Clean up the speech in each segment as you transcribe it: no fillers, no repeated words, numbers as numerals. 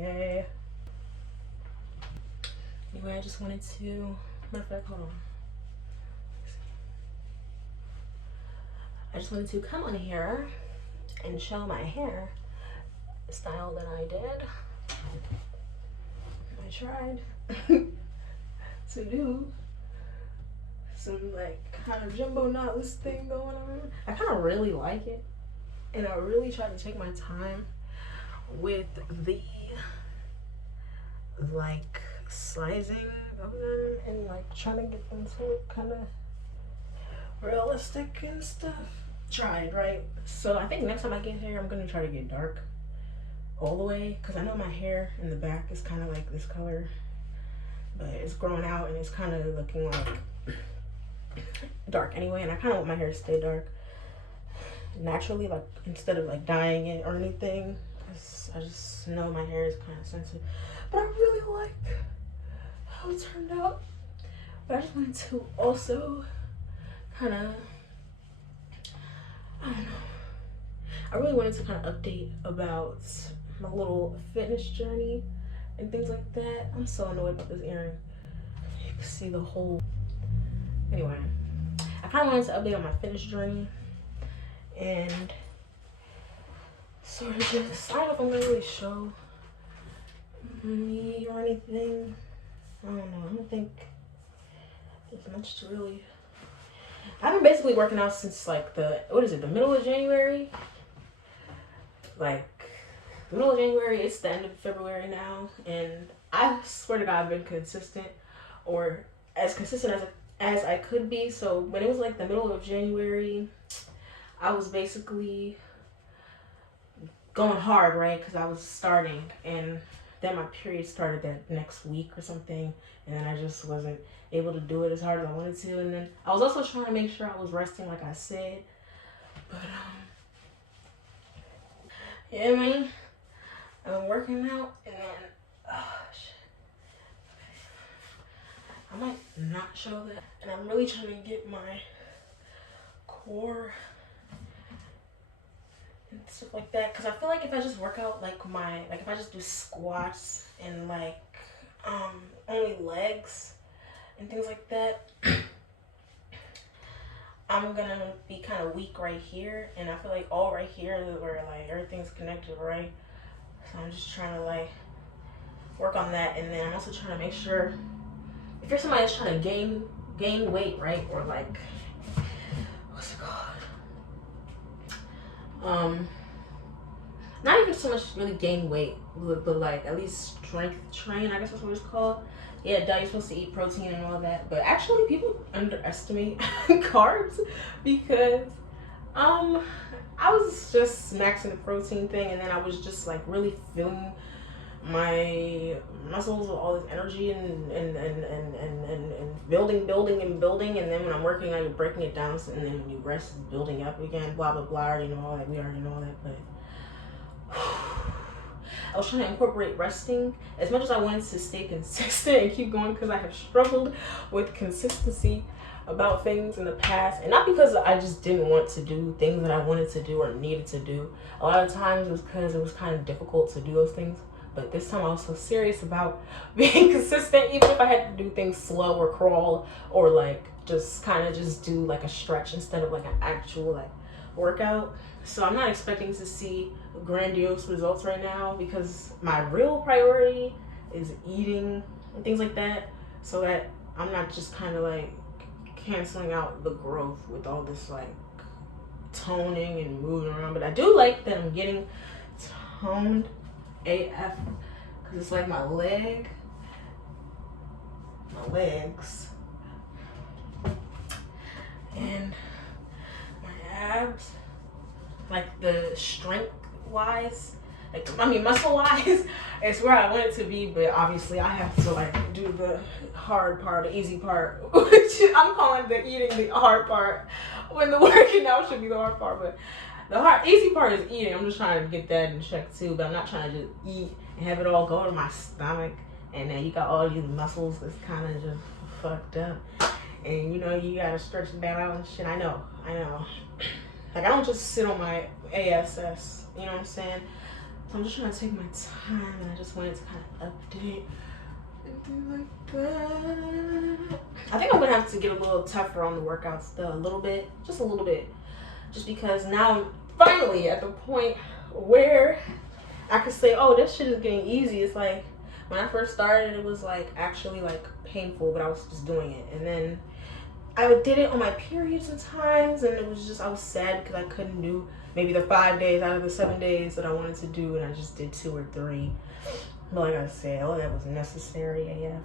Yeah. Anyway, I just wanted to, matter of fact, hold on. I just wanted to come on here and show my hair style that I did. I tried to do some like kind of jumbo knotless thing going on. I kind of really like it, and I really try to take my time with the like sizing of them and like trying to get them to look kind of realistic and stuff. Tried, right? So I think next time I get hair, I'm gonna try to get dark all the way, because I know my hair in the back is kind of like this color, but it's growing out and it's kind of looking like dark anyway, and I kind of want my hair to stay dark naturally, like instead of like dyeing it or anything, because I just know my hair is kind of sensitive. But I really like how it turned out. But I just wanted to also kind of, I don't know, I really wanted to kind of update about my little fitness journey and things like that. I'm so annoyed about this earring. You can see the whole. Anyway, I kind of wanted to update on my fitness journey and sort of just, I don't know if I'm gonna really show me or anything. I don't know. I don't think there's much to really. I've been basically working out since like the middle of January. Like the middle of January, it's the end of February now, and I swear to God I've been consistent, or as consistent as I could be. So when it was like the middle of January, I was basically going hard, right? Because I was starting, and then my period started that next week or something, and then I just wasn't able to do it as hard as I wanted to. And then I was also trying to make sure I was resting, like I said. But yeah, man, I've been working out, and then shit. I might not show that, and I'm really trying to get my core and stuff like that, because I feel like if I just work out like if I just do squats and like only legs and things like that, I'm gonna be kind of weak right here, and I feel like all right here is where like everything's connected, right? So I'm just trying to like work on that, and then I'm also trying to make sure if you're somebody that's trying to gain weight, right, or like what's it called? Not even so much really gain weight, but like at least strength train, I guess that's what it's called. Yeah, you're supposed to eat protein and all that, but actually people underestimate carbs, because I was just maxing the protein thing, and then I was just like really feeling my muscles with all this energy and building, and then when I'm working out, you're breaking it down, and then when you rest, it's building up again, blah blah blah. We already know all that, but I was trying to incorporate resting as much as I wanted to stay consistent and keep going, because I have struggled with consistency about things in the past, and not because I just didn't want to do things that I wanted to do or needed to do. A lot of times it was because it was kind of difficult to do those things, but this time I was so serious about being consistent, even if I had to do things slow or crawl or like just kind of just do like a stretch instead of like an actual like workout. So I'm not expecting to see grandiose results right now, because my real priority is eating and things like that, so that I'm not just kind of like canceling out the growth with all this like toning and moving around. But I do like that I'm getting toned AF, because it's like my legs, and my abs, like the strength wise, like I mean muscle wise, it's where I want it to be. But obviously I have to like do the hard part, the easy part, which I'm calling the eating the hard part, when the working out should be the hard part. But the easy part is eating. I'm just trying to get that in check too, but I'm not trying to just eat and have it all go to my stomach, and then you got all these muscles that's kind of just fucked up, and you know you gotta stretch them out and shit. I know. Like I don't just sit on my ASS, you know what I'm saying? So I'm just trying to take my time, and I just wanted to kind of update and things like that. I think I'm gonna have to get a little tougher on the workouts though, a little bit, just a little bit. Just because now I'm finally at the point where I could say, oh, this shit is getting easy. It's like, when I first started, it was like actually like painful, but I was just doing it. And then I did it on my periods sometimes, and it was just, I was sad because I couldn't do maybe the 5 days out of the 7 days that I wanted to do, and I just did 2 or 3. But like I said, all that was necessary AF.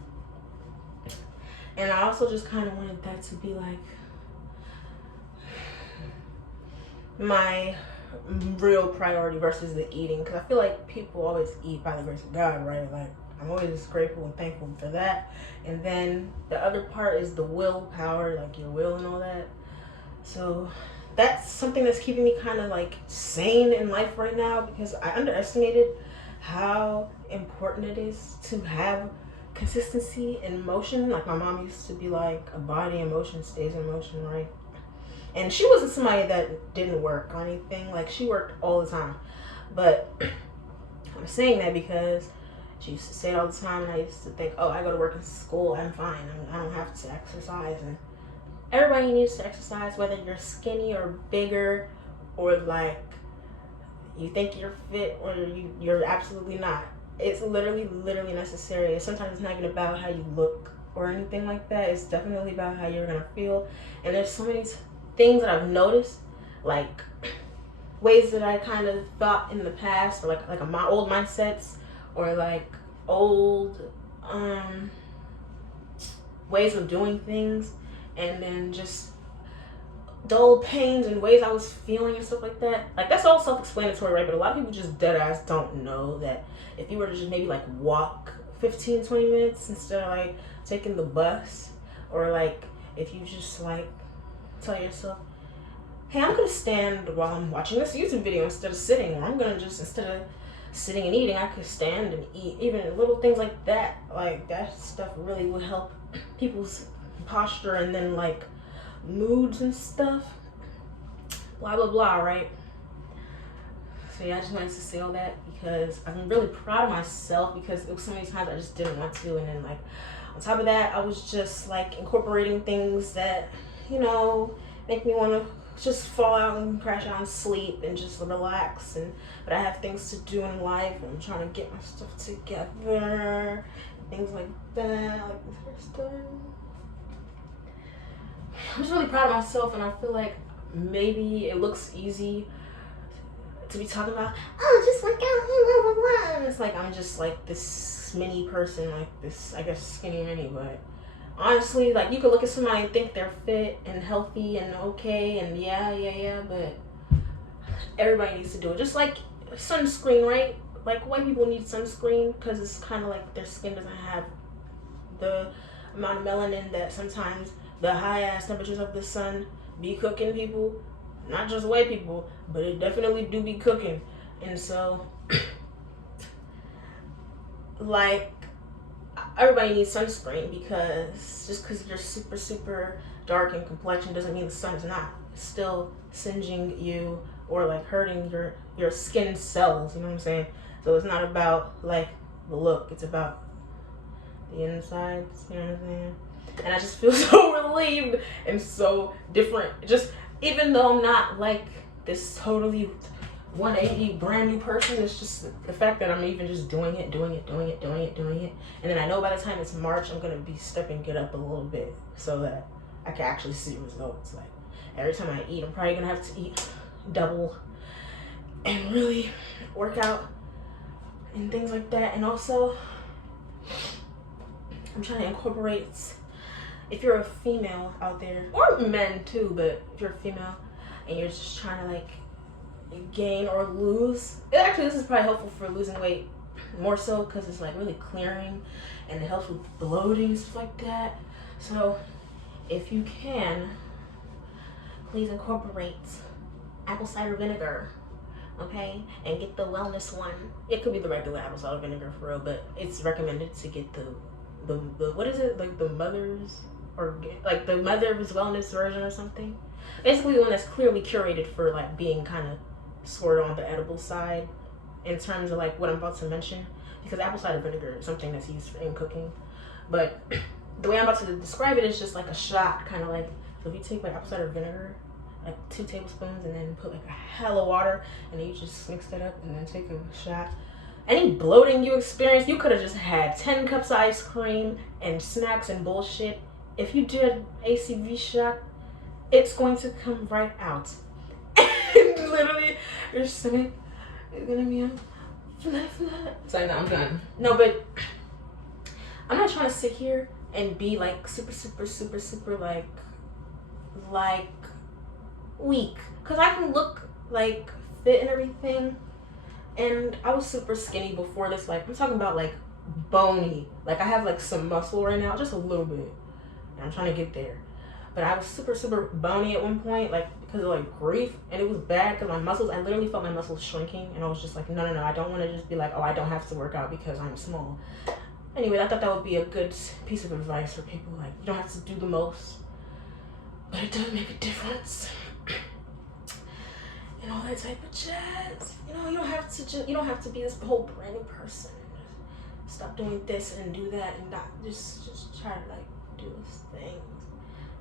And I also just kind of wanted that to be like my real priority versus the eating, because I feel like people always eat by the grace of God, right? Like, I'm always grateful and thankful for that. And then the other part is the willpower, like your will and all that. So that's something that's keeping me kind of like sane in life right now, because I underestimated how important it is to have consistency in motion. Like, my mom used to be like, a body in motion stays in motion, right? And she wasn't somebody that didn't work or anything. Like, she worked all the time. But I'm saying that because she used to say it all the time, and I used to think, oh, I go to work in school, I'm fine. I don't have to exercise. And everybody needs to exercise, whether you're skinny or bigger, or like you think you're fit or you're absolutely not. It's literally necessary. Sometimes it's not even about how you look or anything like that. It's definitely about how you're gonna feel. And there's so many things that I've noticed, like ways that I kind of thought in the past, or like my old mindsets, or like old ways of doing things, and then just dull pains and ways I was feeling and stuff like that. Like, that's all self-explanatory, right? But a lot of people just dead ass don't know that if you were to just maybe like walk 15-20 minutes instead of like taking the bus, or like if you just like tell yourself, hey, I'm gonna stand while I'm watching this YouTube video instead of sitting, or I'm gonna just, instead of sitting and eating, I could stand and eat. Even little things like that, like that stuff really would help people's posture and then like moods and stuff, blah blah blah, right? So yeah, I just wanted to say all that because I'm really proud of myself, because it was so many times I just didn't want to, and then like on top of that, I was just like incorporating things that, you know, make me want to just fall out and crash out and sleep and just relax. And but I have things to do in life, and I'm trying to get my stuff together, things like that, like this first time. I'm just really proud of myself, and I feel like maybe it looks easy to be talking about, oh, just work out, blah, blah, blah. And it's like I'm just like this mini person, like this, I guess, skinny mini. But honestly, like, you could look at somebody and think they're fit and healthy and okay, and yeah, but everybody needs to do it. Just like sunscreen, right? Like, white people need sunscreen because it's kind of like their skin doesn't have the amount of melanin that sometimes the high ass temperatures of the sun be cooking people. Not just white people, but it definitely do be cooking. And so like, everybody needs sunscreen, because just because you're super dark in complexion doesn't mean the sun's not. It's still singeing you or like hurting your skin cells, you know what I'm saying? So it's not about like the look, it's about the insides, you know what I'm saying? And I just feel so relieved and so different. Just, even though I'm not like this totally 180 brand new person, it's just the fact that I'm even just doing it. And then I know by the time it's March, I'm gonna be stepping it up a little bit so that I can actually see results. Like, every time I eat, I'm probably gonna have to eat double and really work out and things like that. And also, I'm trying to incorporate, if you're a female out there, or men too, but if you're a female and you're just trying to like gain or lose, actually this is probably helpful for losing weight more so, because it's like really clearing and it helps with bloating and stuff like that. So if you can, please incorporate apple cider vinegar, okay? And get the wellness one. It could be the regular apple cider vinegar for real, but it's recommended to get the what is it, like the mother's, or like the mother's wellness version or something. Basically the one that's clearly curated for like being kind of sort of on the edible side. in terms of like what I'm about to mention, because apple cider vinegar is something that's used in cooking. But the way I'm about to describe it is just like a shot, kind of like, so if you take like apple cider vinegar, like 2 tablespoons, and then put like a hell of water, and then you just mix that up and then take a shot. Any bloating you experience, you could have just had 10 cups of ice cream and snacks and bullshit. If you did ACV shot, it's going to come right out. Literally, your stomach is gonna be on flat. So no, I'm done. No, but I'm not trying to sit here and be like super like weak, because I can look like fit and everything, and I was super skinny before this. Like, I'm talking about like bony, like I have like some muscle right now, just a little bit, and I'm trying to get there. But I was super bony at one point, like because of like grief, and it was bad because my muscles, I literally felt my muscles shrinking, and I was just like, no, I don't want to just be like, oh, I don't have to work out because I'm small. Anyway, I thought that would be a good piece of advice for people. Like, you don't have to do the most, but it does make a difference. And all that type of jazz. You know, you don't have to be this whole brand new person. Stop doing this and do that and not just try to like do those things,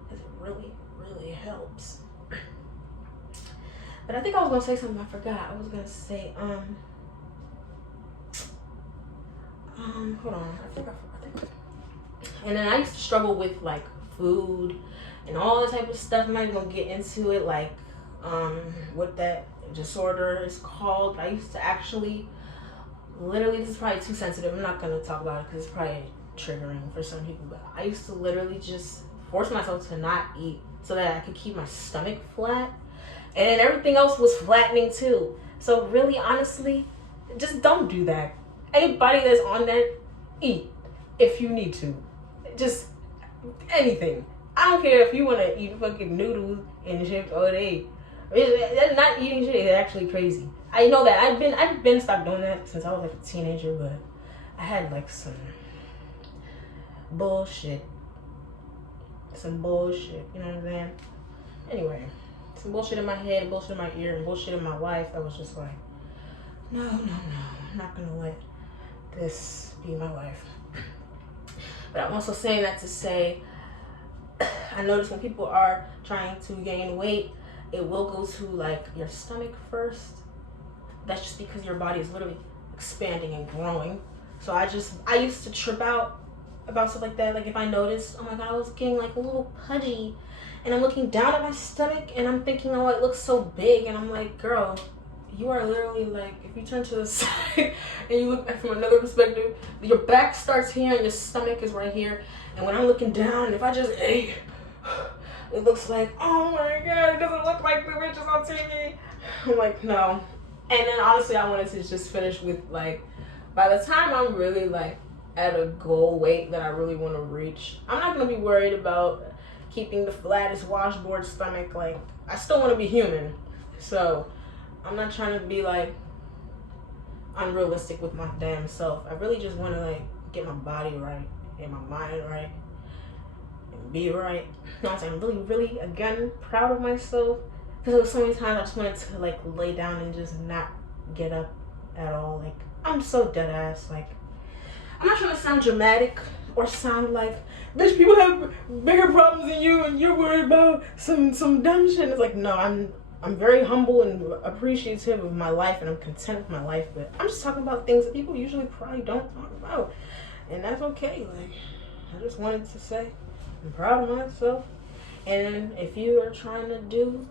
because it really helps. But I think I was gonna say something I forgot. I was gonna say hold on, I think. And then I used to struggle with like food and all the type of stuff. I'm not even gonna get into it, like what that disorder is called. I used to actually, literally, this is probably too sensitive, I'm not gonna talk about it because it's probably triggering for some people, but I used to literally just force myself to not eat so that I could keep my stomach flat, and then everything else was flattening too. So really, honestly, just don't do that. Anybody that's on that, eat if you need to. Just anything. I don't care if you want to eat fucking noodles and chips all day. That's not eating shit. It's actually crazy. I know that. I've been stopped doing that since I was like a teenager, but I had like some bullshit. You know what I'm saying? Anyway, some bullshit in my head, bullshit in my ear, and bullshit in my life that was just like, no, I'm not gonna let this be my life. But I'm also saying that to say, I notice when people are trying to gain weight, it will go to like your stomach first. That's just because your body is literally expanding and growing. So I used to trip out about stuff like that. Like if I noticed, oh my god, I was getting like a little pudgy, and I'm looking down at my stomach and I'm thinking, oh, it looks so big, and I'm like, girl, you are literally like, if you turn to the side and you look from another perspective, your back starts here and your stomach is right here. And when I'm looking down, if I just ate, it looks like, oh my god, it doesn't look like the bitches on TV. I'm like, no. And then honestly, I wanted to just finish with like, by the time I'm really like at a goal weight that I really want to reach, I'm not gonna be worried about keeping the flattest washboard stomach. Like, I still want to be human, so I'm not trying to be like unrealistic with my damn self. I really just want to like get my body right and my mind right and be right. You know what I'm saying? I'm really again proud of myself, because there was so many times I just wanted to like lay down and just not get up at all. Like, I'm so dead ass. Like, I'm not trying to sound dramatic or sound like, bitch, people have bigger problems than you and you're worried about some dumb shit. It's like, no, I'm very humble and appreciative of my life, and I'm content with my life, but I'm just talking about things that people usually probably don't talk about, and that's okay. Like, I just wanted to say I'm proud of myself, and if you are trying to do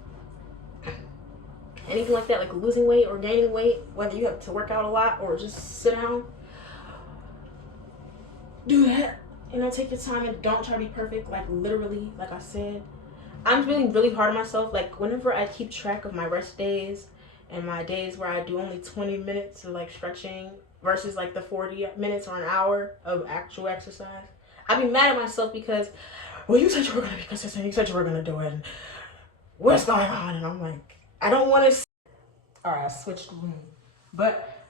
anything like that, like losing weight or gaining weight, whether you have to work out a lot or just sit down, do that. You know, take your time and don't try to be perfect. Like, literally, like I said, I'm really hard on myself. Like, whenever I keep track of my rest days and my days where I do only 20 minutes of like stretching versus like the 40 minutes or an hour of actual exercise, I be mad at myself because, well, you said you were going to be consistent. You said you were going to do it. And what's going on? And I'm like, I don't want to. All right, I switched the room. But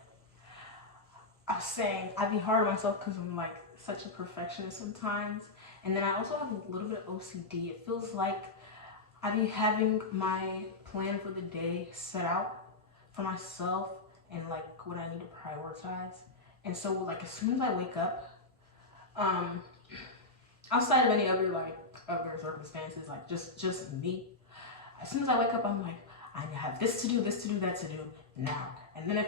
I was saying, I be hard on myself because I'm like such a perfectionist sometimes. And then I also have a little bit of OCD. It feels like I be having my plan for the day set out for myself, and like what I need to prioritize. And so like as soon as I wake up, um, outside of any other like other circumstances, like just me, as soon as I wake up, I'm like, I have this to do, that to do now. And then if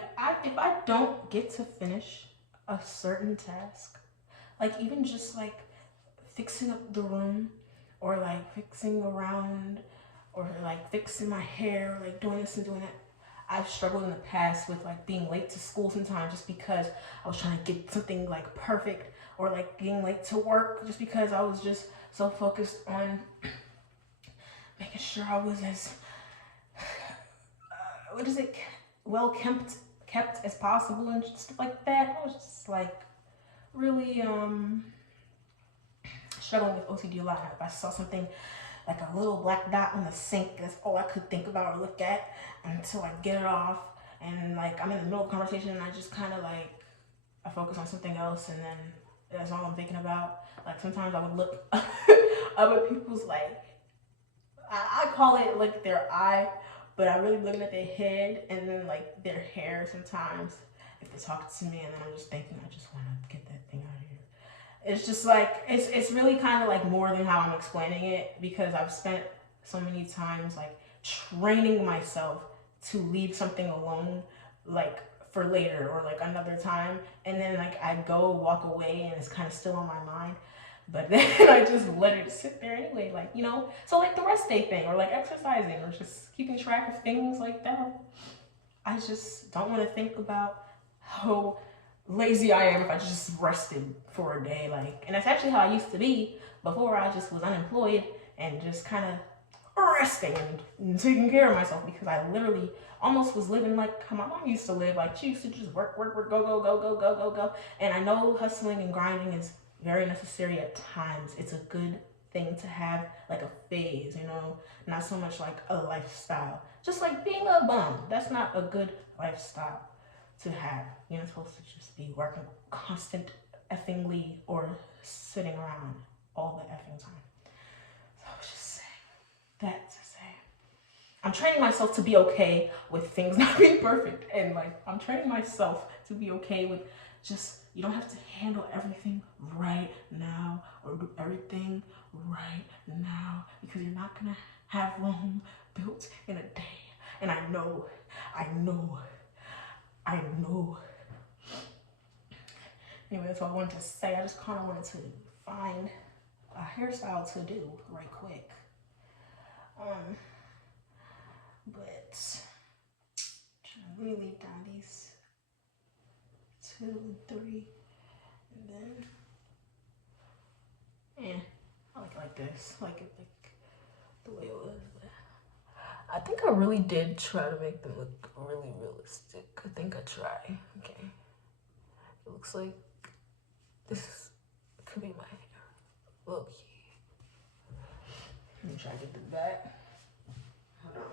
I don't get to finish a certain task, like even just like fixing up the room, or like fixing around, or like fixing my hair, like doing this and doing that. I've struggled in the past with like being late to school sometimes just because I was trying to get something like perfect, or like being late to work just because I was just so focused on making sure I was as what is it, well kept as possible and stuff like that. I was just like really struggling with OCD a lot. If I saw something like a little black dot on the sink, that's all I could think about or look at until I get it off. And like I'm in the middle of a conversation and I just kind of like I focus on something else, and then that's all I'm thinking about. Like sometimes I would look up at people's like I call it like their eye, but I really looking at their head and then like their hair sometimes if they talk to me, and then I'm just thinking I just want to get that thing out of here. It's just like it's really kind of like more than how I'm explaining it, because I've spent so many times like training myself to leave something alone, like for later or like another time, and then like I go walk away and it's kind of still on my mind, but then I just let it sit there anyway, like so like the rest day thing, or like exercising, or just keeping track of things like that. I just don't want to think about how lazy I am if I just rested for a day. Like, and that's actually how I used to be before I just was unemployed and just kind of resting and taking care of myself, because I literally almost was living like how my mom used to live. Like she used to just work, work, work, go, go, go, go, go, go, go. And I know hustling and grinding is very necessary at times. It's a good thing to have like a phase, not so much like a lifestyle. Just like being a bum, that's not a good lifestyle to have. You're not supposed to just be working constant effingly or sitting around all the effing time. So I was just saying that to say I'm training myself to be okay with things not being perfect, and like I'm training myself to be okay with just you don't have to handle everything right now or do everything right now, because you're not gonna have Rome built in a day. And I know. Anyway, that's all I wanted to say. I just kind of wanted to find a hairstyle to do right quick. But trying to really leave down these 2 and 3, and then I like this. I like it like the way it was. I think I really did try to make them look really realistic. I think I tried. Okay. It looks like this could be my hair. Look. Let me try to get the back. Hold on.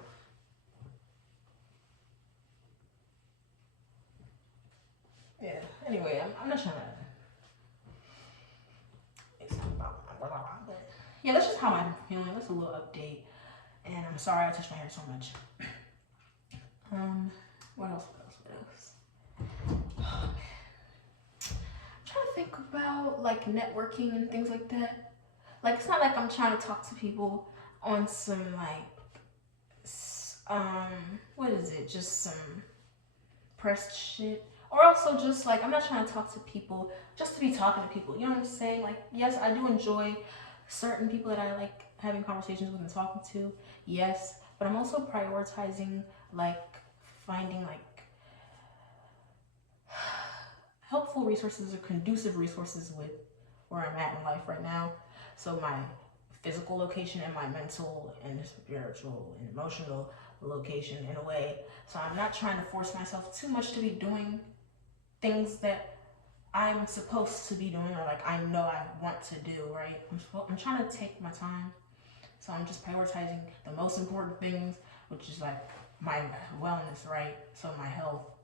Yeah, anyway, I'm not trying to but yeah, that's just how I'm feeling. That's a little update. And I'm sorry I touched my hair so much. What else? Oh, man. I'm trying to think about like networking and things like that. Like it's not like I'm trying to talk to people on some like what is it? Just some pressed shit. Or also just like I'm not trying to talk to people just to be talking to people. You know what I'm saying? Like yes, I do enjoy certain people that I like having conversations with and talking to. Yes, but I'm also prioritizing like finding like helpful resources or conducive resources with where I'm at in life right now. So my physical location and my mental and spiritual and emotional location in a way. So I'm not trying to force myself too much to be doing things that I'm supposed to be doing, or like I know I want to do, right? I'm trying to take my time. So I'm just prioritizing the most important things, which is like my wellness, right? So my health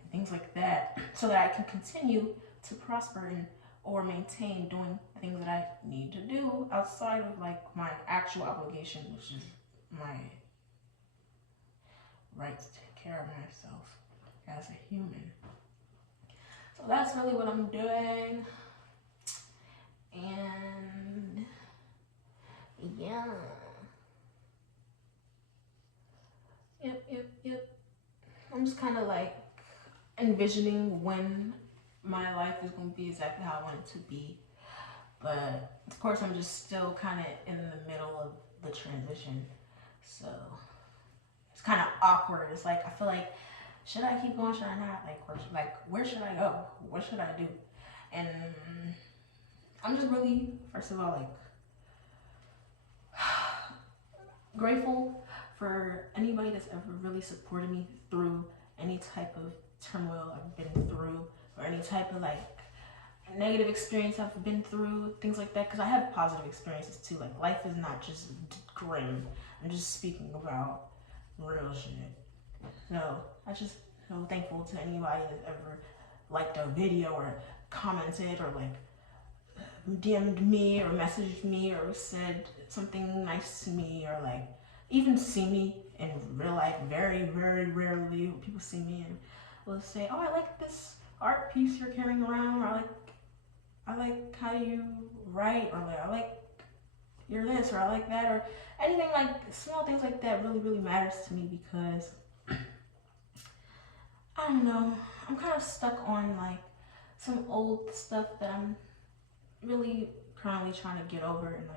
and things like that, so that I can continue to prosper and or maintain doing things that I need to do outside of like my actual obligation, which is my right to take care of myself. as a human. So that's really what I'm doing. And yeah. Yep. I'm just kind of like envisioning when my life is going to be exactly how I want it to be. But of course, I'm just still kind of in the middle of the transition. So it's kind of awkward. It's like, I feel like, should I keep going? Should I not? Where should I go? What should I do? And I'm just really, first of all, like, grateful for anybody that's ever really supported me through any type of turmoil I've been through, or any type of like negative experience I've been through, things like that. Because I have positive experiences too. Like, life is not just grim. I'm just speaking about real shit. So I just so thankful to anybody that ever liked a video or commented or like DM'd me or messaged me or said something nice to me, or like even see me in real life. Very, very rarely people see me and will say, oh, I like this art piece you're carrying around, or I like how you write, or like I like you're this, or I like that, or anything like small things like that really, really matters to me, because I don't know, I'm kind of stuck on like some old stuff that I'm really currently trying to get over, and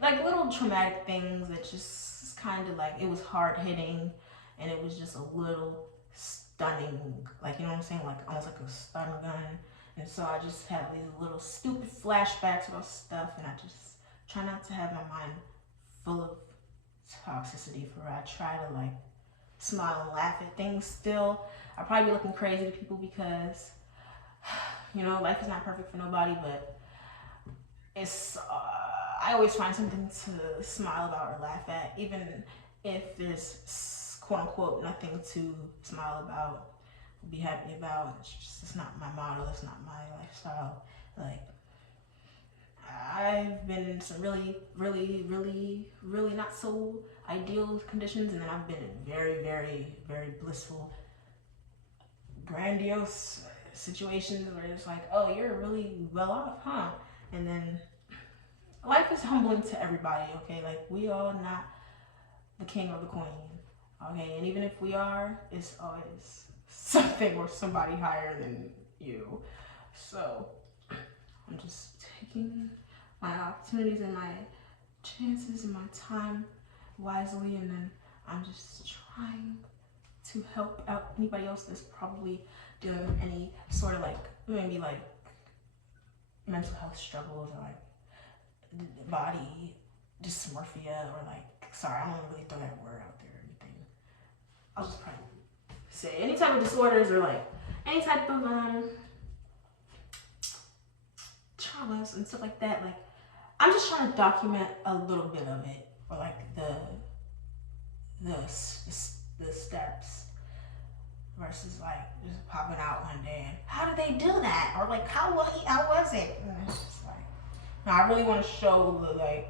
like little traumatic things that just kind of like, it was hard hitting and it was just a little stunning, like, you know what I'm saying, like almost like a stun gun. And so I just have these little stupid flashbacks about stuff, and I just try not to have my mind full of toxicity, for I try to like smile and laugh at things still. I'll probably be looking crazy to people because, you know, life is not perfect for nobody, but it's I always find something to smile about or laugh at, even if there's quote unquote nothing to smile about, be happy about. It's not my motto, it's not my lifestyle. Like, I've been in some really, really, really, really not so ideal conditions, and then I've been in very, very, very blissful, grandiose situations where it's like, oh, you're really well off, huh? And then life is humbling to everybody, okay? Like, we all not the king or the queen, okay? And even if we are, it's always something or somebody higher than you. So I'm just taking my opportunities and my chances and my time wisely, and then I'm just trying to help out anybody else that's probably dealing with any sort of like, maybe like mental health struggles, or like body dysmorphia, or like, sorry, I don't want to really throw that word out there or anything. I'll just probably say any type of disorders, or like any type of traumas and stuff like that. Like, I'm just trying to document a little bit of it, or like the steps, versus like just popping out one day and how did they do that, or like how was it? And it's just like, no, I really want to show the like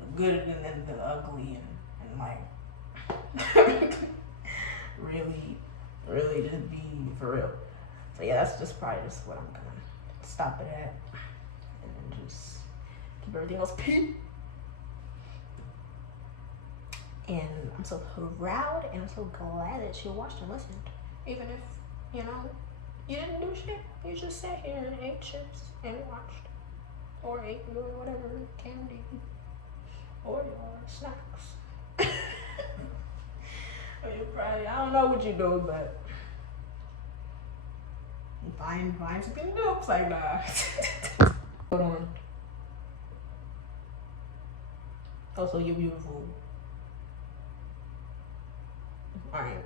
the good and then the ugly, and like really just be for real. So yeah, that's just probably just what I'm gonna stop it at, and then just keep everything else peace. And I'm so proud and I'm so glad that you watched and listened. Even if, you know, you didn't do shit. You just sat here and ate chips and watched. Or ate whatever candy. Or your snacks. Or you probably, I don't know what you do, but find something to do. It's like, nah. Hold on. Also, you're beautiful. Alright.